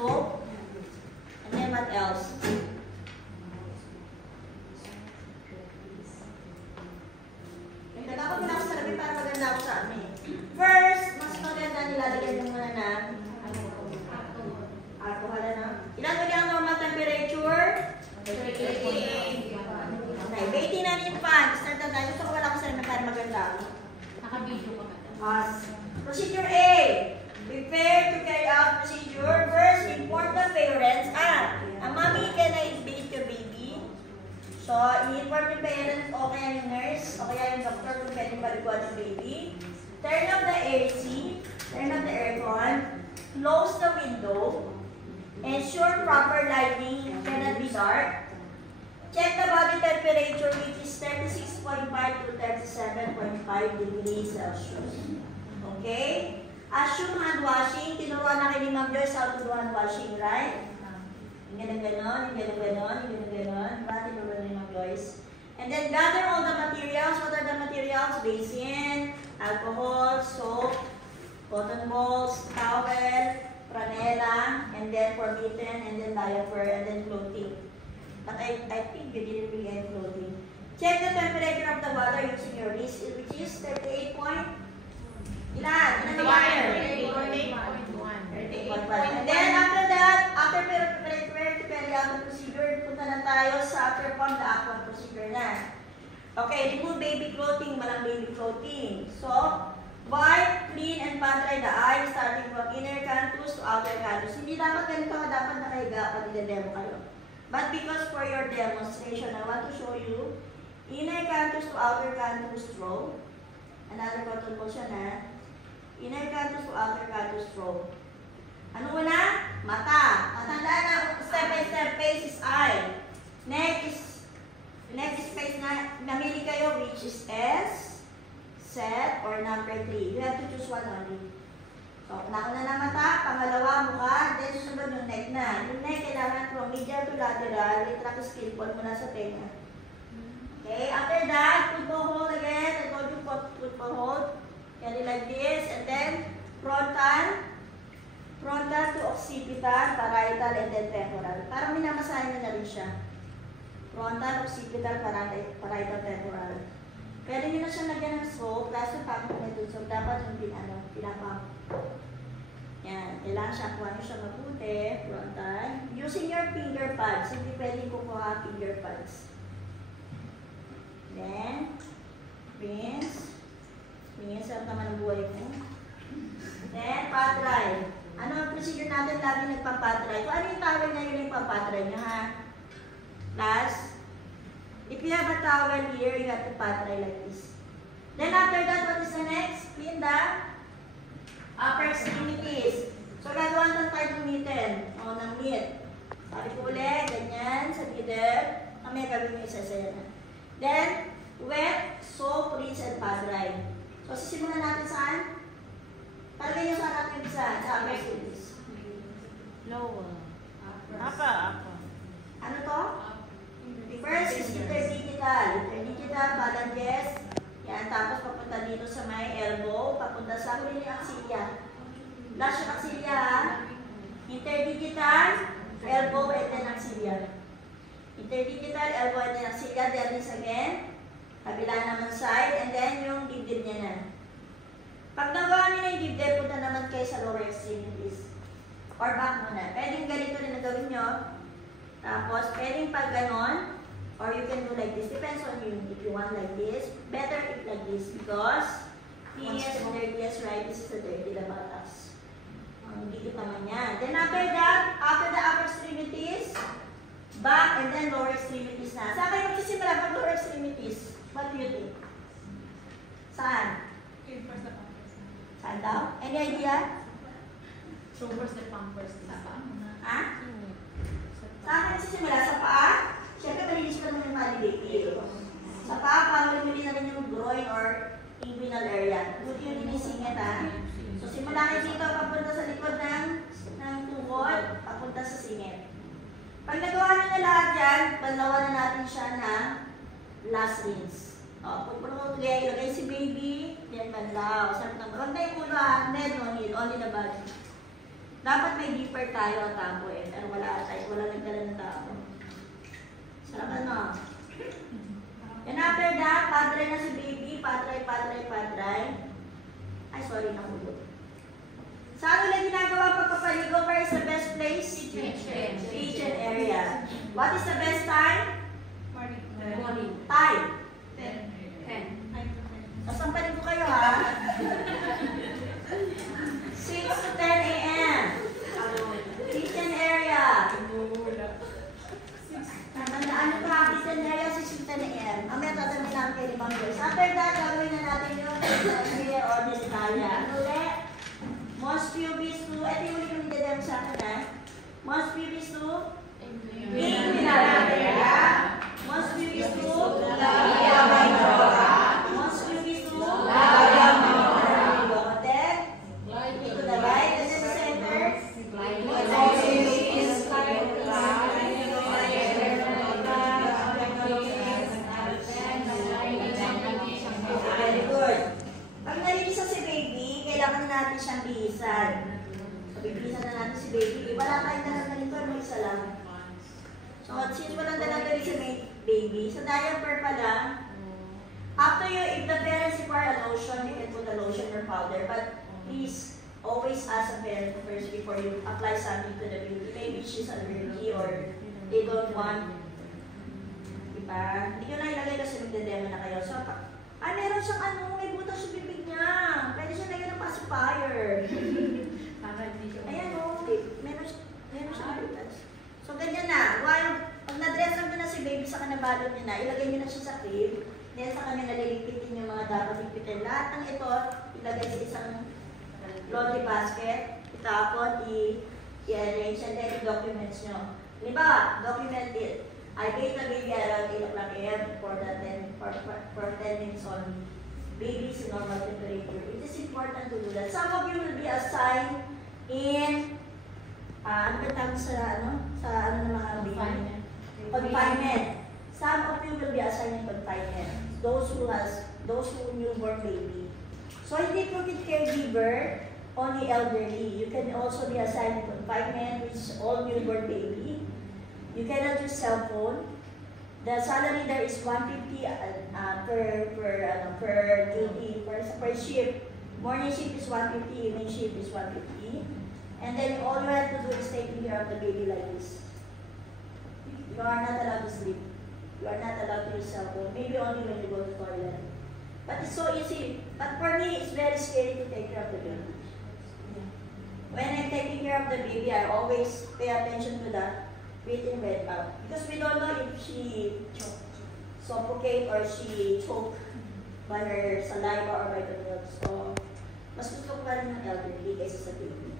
soap. And then what else? Nagkakapag mo na ako sa labi para maganda ako sa amin. First, mas maganda nilalagyan mo muna ng alcohol na. Ilan mo ang normal temperature? 80. Okay, 80 na yung fan. Start na tayo. Gusto ko wala ko sa labi para maganda. Naka-video ka Procedure A. Prepare to carry out procedure. First, inform the parents. A mommy can I bathe your baby? So, i-inform yung parents o kaya yung nurse o kaya yung doctor kung pwede paliguan yung baby. Turn off the AC. Turn off the aircon. Close the window. Ensure proper lighting. Cannot be dark. Check the body temperature, which is 36.5 to 37.5 degrees Celsius. Okay? Assume hand washing. Tinuruan na kayo ni Ma'am Joyce how to do hand washing, right? Yung ganon, yung ganon. Diba? Tinuruan ni Ma'am Joyce. And then gather all the materials. What are the materials? Basin, alcohol, soap, cotton balls, towel, franela, and then forbidden, and then diaper, and then clothing. But I think you didn't really get clothing. Check the temperature of the water using your wrist, which is 38 point. Ilan the water? 38.1. And then after that, after prepare to carry out the procedure, punta na tayo sa perform the aqua procedure na. Okay, remove baby clothing, walang baby clothing. So, wipe, clean, and pat-dry the eye, starting from inner canthus to outer canthus. Hindi dapat ganito, dapat nakahiga pag i-demo kayo. But because for your demonstration, I want to show you inner canthus to outer canthus row. Another cotton ball siya na. Inner canthus to outer canthus row. Ano una? Mata. Matandaan na step by step. Face is eye. Next is face na namili kayo, which is S, set, or number 3. You have to choose one only. So, nauna na mata, pangalawa mukha, then susunod yung neck na. Yung neck, kailangan from medial to lateral, retract skill point muna sa tenga. Okay, after that, put mo hold again. I told you put mo hold. Carry like this, and then frontal to occipital, parietal, and then temporal. Parang minamasahin na rin siya. Frontal, occipital, parietal, temporal. Pwede nyo na siya lagyan ng soap, kaso pang so dapat yung pinapang. Yan, kailangan siya kuha nyo siya mabuti, frontal. Using your finger pads, hindi pwedeng kukuha finger pads. Then, rinse. Sarap naman ang buhay mo. Then, pat-dry. Ano ang procedure natin? Lagi nagpapatry. Kung ano yung towel na yun yung papatry nyo, ha? Last, if you have a towel here, you have to pat-dry like this. Then after that, what is the next? Clean the upper extremities. So, gagawan ng tayo ng mitten. O, ng knit. Sabi ko ulit, ganyan, sa middle. Mamaya gagawin yung isa-isa na. Then, wet, soap, rinse, and pat-dry. So, sisimulan natin saan? Palagay nyo saan natin isa? Sa upper extremities. Lower. Apa. Ano to? First is interdigital. Interdigital, phalanges. Yan, tapos papunta dito sa may elbow. Papunta sa huli ng axilla. Last yung axilla, ha? Interdigital, elbow, and then axilla. Interdigital, elbow, and then axilla. There is again. Kabila naman side. And then yung dibdib niya na. Pag nagawa nyo na yung dibdib, punta naman kayo sa lower extremities. Or back muna. Pwedeng ganito rin na gawin nyo. Tapos, pwedeng pag ganon, or you can do like this. Depends on you. If you want like this, better if like this. Because, cleanest and dirtiest, right? This is the dirty about us. Ang dikit naman yan. Then after that, after the upper extremities, back and then lower extremities na. Saan kayo magsisimula pag lower extremities? What do you think? Saan? Saan daw? Any idea? So, first the pampers. Ha? Saan ka nagsisimula? Sa paa? Siyempre, malinis pa naman yung malibig. Sa paa, pamuli na rin yung groin or inguinal area. Buti yun din yung singit, ha? So, simula kayo dito, papunta sa likod ng tuhod, papunta sa singit. Pag nagawa nyo na lahat yan, banlawan na natin siya ng last rinse. O, pupunod ko ilagay si baby, then banlaw. Sarap ng huwag na yung ulo, ha? No need, only the body. Dapat may deeper tayo ang tabo eh. Pero wala tayo. Wala nagdala ng tabo. Sarap ano? And after that, padre na si baby. Padre. Ay, sorry, nahulog. Saan nila ginagawa pagpapaligo? Where is the best place? Kitchen area. What is the best time? Morning. Time. 10. Sasampalin ko kayo ha. 6 to 10 a.m. Kitchen area. Tandaan nyo pa, kitchen area 6 to 10 a.m. Mamaya tatanungin namin kay Limang Boys. After that, gagawin na natin yung area or Italia. Ano ulit? Mos pubis to, ito yung ulit yung nidadam sa akin ha. Mos pubis to, Infinalarea. Mos pubis to, Labia Minora. Mos pubis to, Labia Minora. Then, to the right, and then the center. Very good. Pag nalilisa si baby, kailangan natin siyang bihisan. So, bibihisan na natin si baby. Wala tayong dalaga nito, may isa lang. So, since walang dalaga rin si baby, sa diaper pa lang, after you, if the parents require a lotion, you can put a lotion or powder. But please, always ask a parent first before you apply something to the baby. Maybe she's allergic or they don't want. Diba? Hindi ko na ilagay kasi magdedemo na kayo. So, meron siyang may butas sa bibig niya. Pwede siya lagyan ng pacifier. Ayan o, meron siyang butas. So, ganyan na. Pag na-dress lang na si baby sa kanabalot niya na, ilagay niyo na siya sa crib. Then sa kanya nalilipitin yung mga dapat lipitin. Lahat ng ito, ilagay sa isang laundry basket. Itapon, i-arrange, and then i-documents nyo. Halimbawa, document it. I gave the baby around 8 o'clock a.m. for 10 minutes only. Baby is normal temperature. It is important to do that. Some of you will be assigned in ano ba tawag sa ng mga baby? Confinement. Some of you will be assigned in confinement. Those who newborn baby. So hindi porket caregiver, only elderly. You can also be assigned in confinement, which is all newborn baby. You cannot use cell phone. The salary there is 150 per duty, per shift. Morning shift is 150, evening shift is 150. And then all you have to do is taking care of the baby like this. You are not allowed to sleep. You are not allowed to use cell phone. Maybe only when you go to the toilet. But it's so easy. But for me, it's very scary to take care of the baby. When I'm taking care of the baby, I always pay attention to that. Breathe in, breathe out. Because we don't know if she suffocate or she choke by her saliva or by the milk. So, mas gusto ko pa rin ng elderly kaysa sa baby.